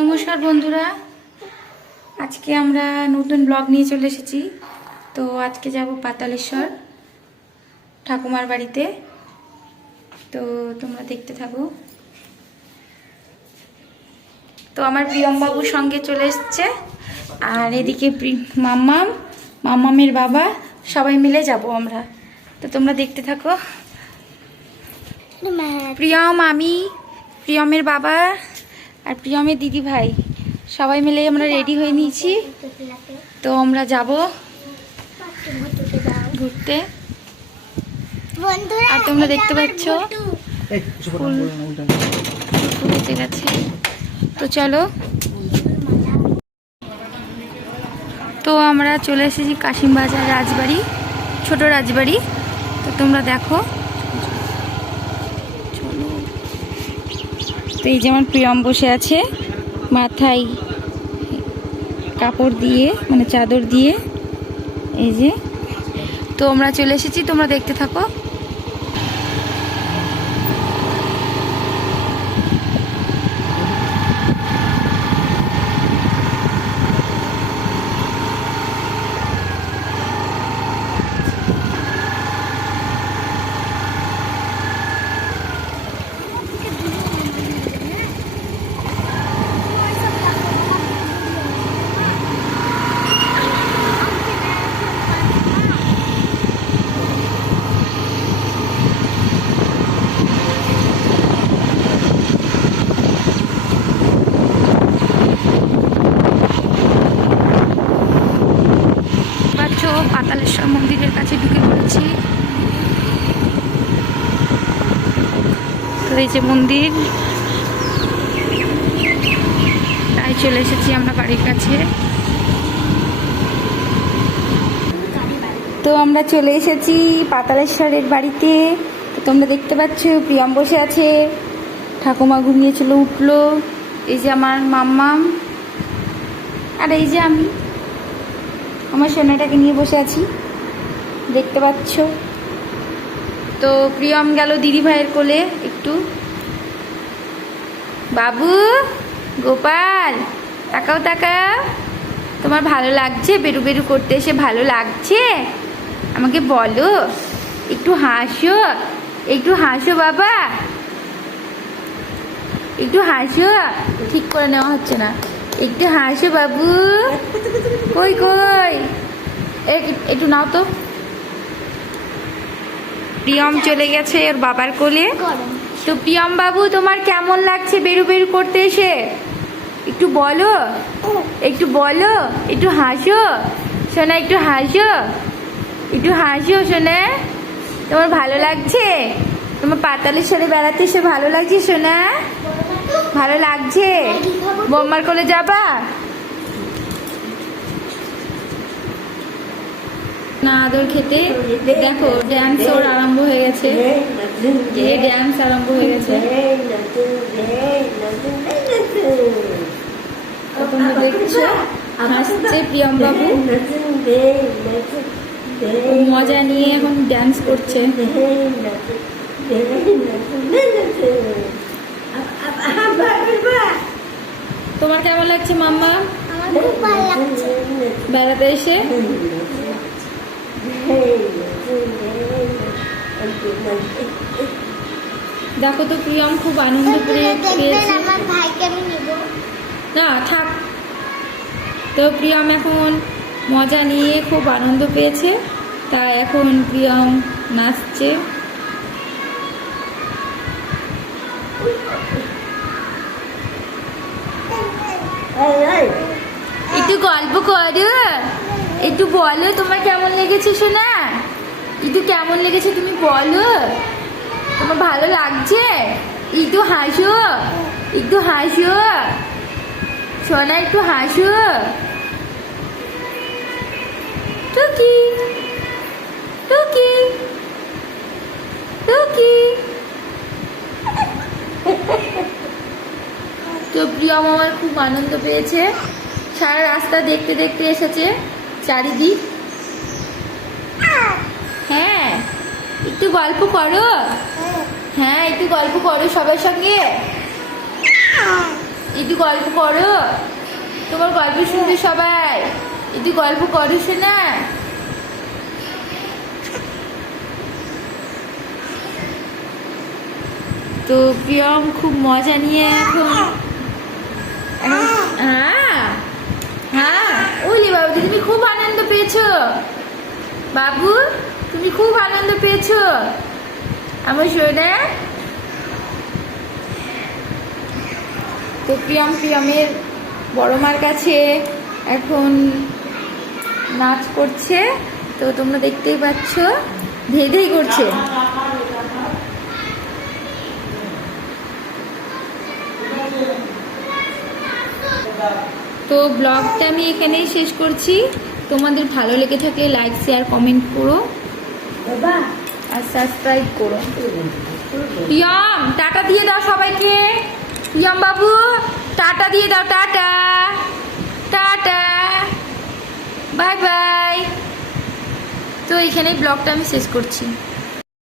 নমস্কার বন্ধুরা। আজকে আমরা নতুন ব্লগ নিয়ে চলে এসেছি। তো আজকে যাব পাতালেশ্বর ঠাকুমার বাড়িতে। তো তোমরা দেখতে থাকো। তো আমার প্রিয়মবাবুর সঙ্গে চলে এসছে। আর এদিকে মাম্মাম মাম্মামের বাবা সবাই মিলে যাব আমরা। তো তোমরা দেখতে থাকো। প্রিয়ম আমি প্রিয়মের বাবা আর প্রিয়মের দিদি ভাই সবাই মিলে আমরা রেডি হয়ে নিয়েছি। তো আমরা যাব ঘুরতে। আর তোমরা দেখতে পাচ্ছ ফুল। ফুল গেছে। তো চলো। তো আমরা চলে এসেছি কাশিমবাজার রাজবাড়ি ছোট রাজবাড়ি। তো তোমরা দেখো। তো এই যেমন প্রিয়ম বসে আছে, মাথায় কাপড় দিয়ে মানে চাদর দিয়ে, এই যে। তোমরা চলে এসেছি, তোমরা দেখতে থাকো পাচ্ছ পাতালেশ্বর মন্দিরের কাছে ঢুকে পড়েছি। তো এই যে মন্দির, তাই চলে এসেছি আমরা বাড়ির কাছে। তো আমরা চলে এসেছি পাতালেশ্বরের বাড়িতে। তোমরা দেখতে পাচ্ছ, প্রিয়াম বসে আছে। ঠাকুমা ঘুমিয়েছিল উঠল। এই যে আমার মাম্মাম। আর এই যে আমি। আমার সোনাটাকে নিয়ে বসে আছি। দেখতে পাচ্ছ? তো প্রিয়ম গেল দিদি ভাইয়ের কোলে একটু। বাবু, গোপাল, তাকাও তাকাও। তোমার ভালো লাগছে? বেরু বেরু করতে এসে ভালো লাগছে? আমাকে বলো, একটু হাসো একটু হাসো বাবা। একটু হাসো। ঠিক করে নেওয়া হচ্ছে না। একটু হাসো বাবু। কই কই? একটু নাও তো। প্রিয়ম চলে গেছে ওর বাবার কোলে। তো প্রিয়ম বাবু, তোমার কেমন লাগছে বেরু বেরু করতে এসে? একটু বলো। একটু বলো। একটু হাসো। সোনা, একটু হাসো। একটু হাসো, সোনা। তোমার ভালো লাগছে? তোমার পাতালের সাথে বেড়াতে এসে ভালো লাগছে, সোনা? ভালো লাগছে? বোম্মার কোলে যাবা? না, আদর খেতে। দেখো ড্যান্স ওর আরম্ভ হয়ে গেছে। যে ড্যান্স আরম্ভ হয়ে গেছে। তোমরা দেখছ, হাসছে প্রিয়ম বাবু মজা নিয়ে এখন ড্যান্স করছে। তোমার কেমন লাগছে মাম্মা? বেড়াতে এসে? দেখো তো প্রিয়ম খুব আনন্দ পেয়ে- পেয়েছে না থাক। তো প্রিয়ম এখন মজা নিয়ে খুব আনন্দ পেয়েছে। তাই এখন প্রিয়ম নাচছে। একটু গল্প করো। একটু বলো তোমার কেমন লেগেছে শোনা একটু কেমন লেগেছে তুমি বলো। তোমার ভালো লাগছে? একটু হাসো একটু হাসো। সোনা, একটু হাসো। টুকি টুকি টুকি। তো প্রিয়ম আমার খুব আনন্দ পেয়েছে। সারা রাস্তা দেখতে দেখতে এসেছে চারিদিক। হ্যাঁ একটু গল্প করো। হ্যাঁ একটু গল্প করো সবার সঙ্গে। একটু গল্প করো। তোমার গল্প শুনবে সবাই। একটু গল্প করো না তো প্রিয়ম, খুব মজা নিয়ে এখন হ্যাঁ ওলি বাবু তুমি খুব আনন্দ পেয়েছ বাবু, তুমি খুব আনন্দ পেয়েছ। আমার সোনা তো প্রিয়ম, প্রিয়মের বড় মার কাছে এখন নাচ করছে, তো তোমরা দেখতেই পাচ্ছ, ধেই ধেই করছে। তো ব্লগটা আমি এখানেই শেষ করছি। তোমাদের ভালো লেগে থাকলে লাইক শেয়ার কমেন্ট করো। আর সাবস্ক্রাইব করো। প্রিয়ম টাটা দিয়ে দাও সবাইকে। প্রিয়ম বাবু টাটা দিয়ে দাও টাটা। টাটা। বাই বাই তো এখানেই ব্লগটা আমি শেষ করছি।